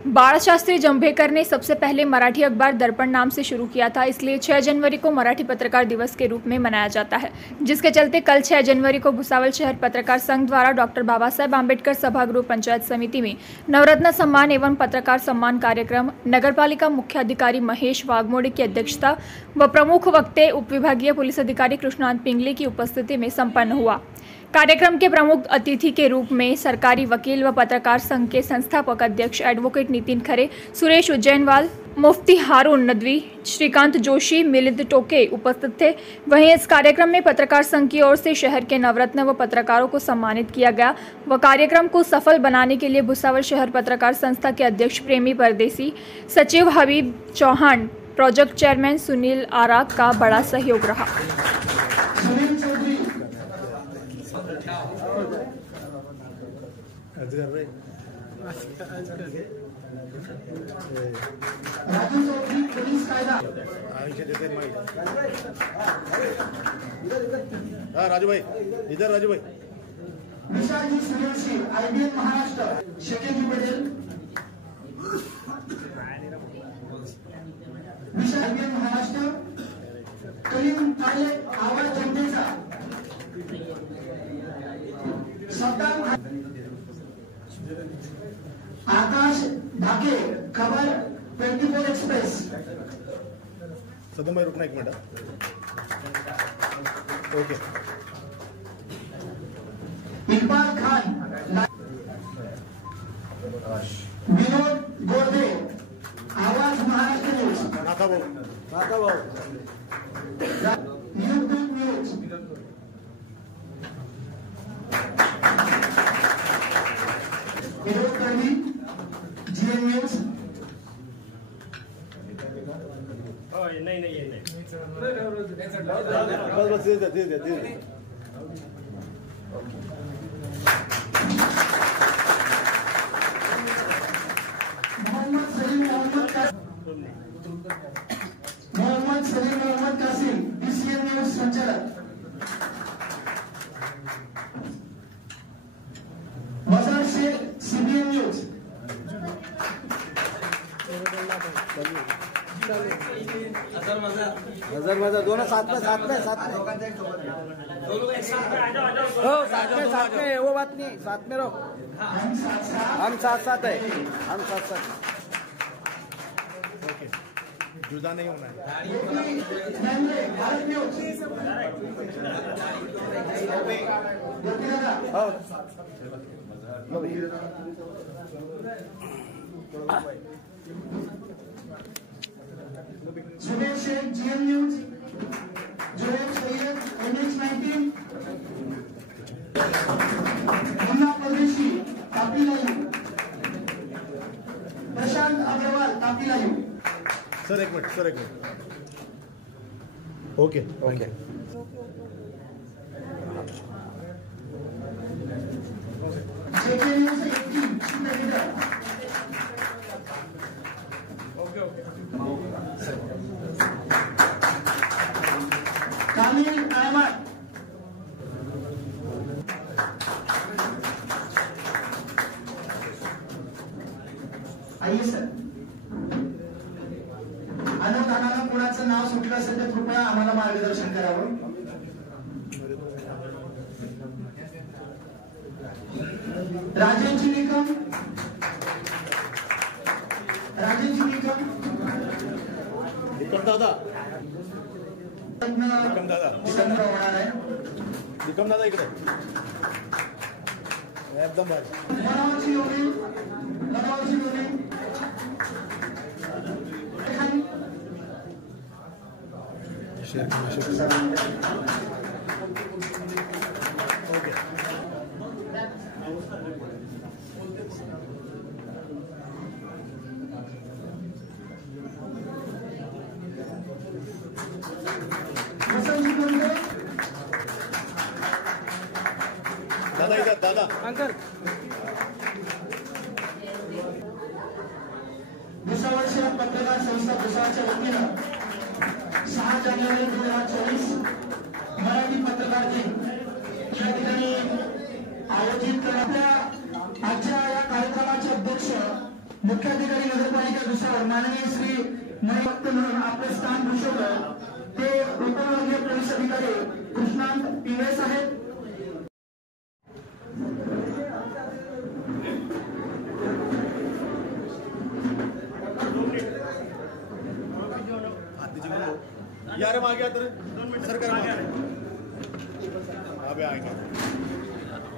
बाळशास्त्री जंभेकर ने सबसे पहले मराठी अखबार दर्पण नाम से शुरू किया था, इसलिए 6 जनवरी को मराठी पत्रकार दिवस के रूप में मनाया जाता है, जिसके चलते कल 6 जनवरी को भुसावल शहर पत्रकार संघ द्वारा डॉक्टर बाबा साहेब आंबेडकर सभागृह पंचायत समिति में नवरत्न सम्मान एवं पत्रकार सम्मान कार्यक्रम नगरपालिका मुख्याधिकारी महेश वाघमोड़े की अध्यक्षता व प्रमुख वक्ते उपविभागीय पुलिस अधिकारी कृष्णांत पिंगले की उपस्थिति में संपन्न हुआ। कार्यक्रम के प्रमुख अतिथि के रूप में सरकारी वकील व पत्रकार संघ के संस्थापक अध्यक्ष एडवोकेट नितिन खरे, सुरेश उज्जैनवाल, मुफ्ती हारून नदवी, श्रीकांत जोशी, मिलिंद टोके उपस्थित थे। वहीं इस कार्यक्रम में पत्रकार संघ की ओर से शहर के नवरत्न व पत्रकारों को सम्मानित किया गया व कार्यक्रम को सफल बनाने के लिए भुसावल शहर पत्रकार संस्था के अध्यक्ष प्रेमी परदेसी, सचिव हबीब चौहान, प्रोजेक्ट चेयरमैन सुनील आराग का बड़ा सहयोग रहा। राजू भाई इधर, राजू भाई विशाल जी सूर्यवंशी IBM महाराष्ट्र, शेकेजी पटेल विशाल IBM महाराष्ट्र, कलीम काळे आवाज जनतेचा, सत्तार आकाश ढाके खबर 24 एक्सप्रेस। सदम भाई रुकना एक मिनट। ओके। इकबाल खान, विनोद गोरदे आवाज महाराष्ट्र न्यूज, नाथा भाऊ न्यूज विनोद कर्मी GN न्यूज। बस दे मोहम्मद सलीम मोहम्मद कासिम DCN न्यूज संचालक, मजार शेख CBN न्यूज, नजर दोनों साथ में दोनों एक साथ में वो बात नहीं, साथ में रहो। हम साथ है, हम साथ। ओके, जुदा नहीं होना है। Bharat news, Sumesh Shaikh GN news, Zoheb Syed NH19, Munna Pardeshi Tapi live, Prashant Agarwal Tapi live. Sir एक minute. Okay. JK news 18 chief editor. Kamil Ahmed, आइए सर। अनुदानाला कोणाचं नाव सुटलं असेल तर कृपया आम्हाला मार्गदर्शन करावं। राजेंची निकम, निकम दादा होणार आहे। निकम दादा इकडे एकदम भारी। मनोहरची योगी, ओके। दादा इधर, दादा अंकल भुसावळ शहर पत्रकार संस्था भुसावळच्या वतीनं 6 जानेवारी 2024 मराठी पत्रकार दिन या ठिकाणी आयोजित करण्यात आजच्या या कार्यक्रमाचे अध्यक्ष मुख्याधिकारी नगरपालिका भुसावळ माननीय श्री मयक्त म्हणून आपले स्थान भूषवलं ते उपविभागीय पोलीस अधिकारी कृष्णांत पिंगळे साहेब. यार मागे तर सरकार अबे आएंगे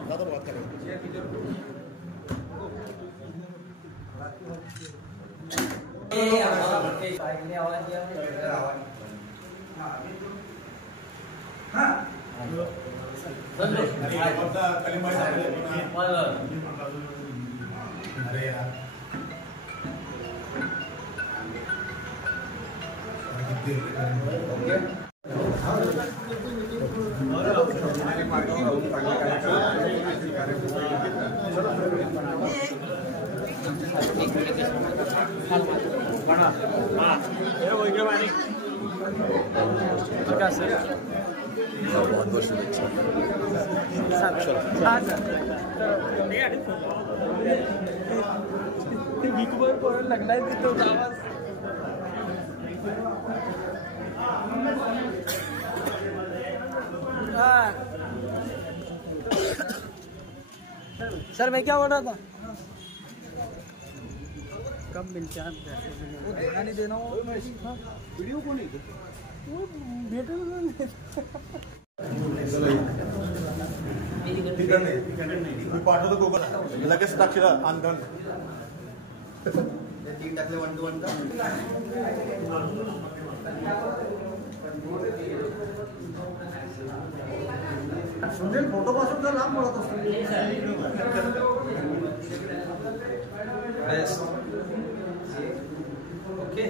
दादा बात करें अरे यार बहुत बहुत शुभेच्छा. लगलाय तिथं आवाज. सर मैं क्या बोल रहा था कब मिलते हैं नहीं देना वीडियो को नहीं पाठवतो गोबर लगेच टाकशील आंदोलन 3 टाकले 1 to 1 का सुंदर फोटो पासून तर लांब पडत असतो. ओके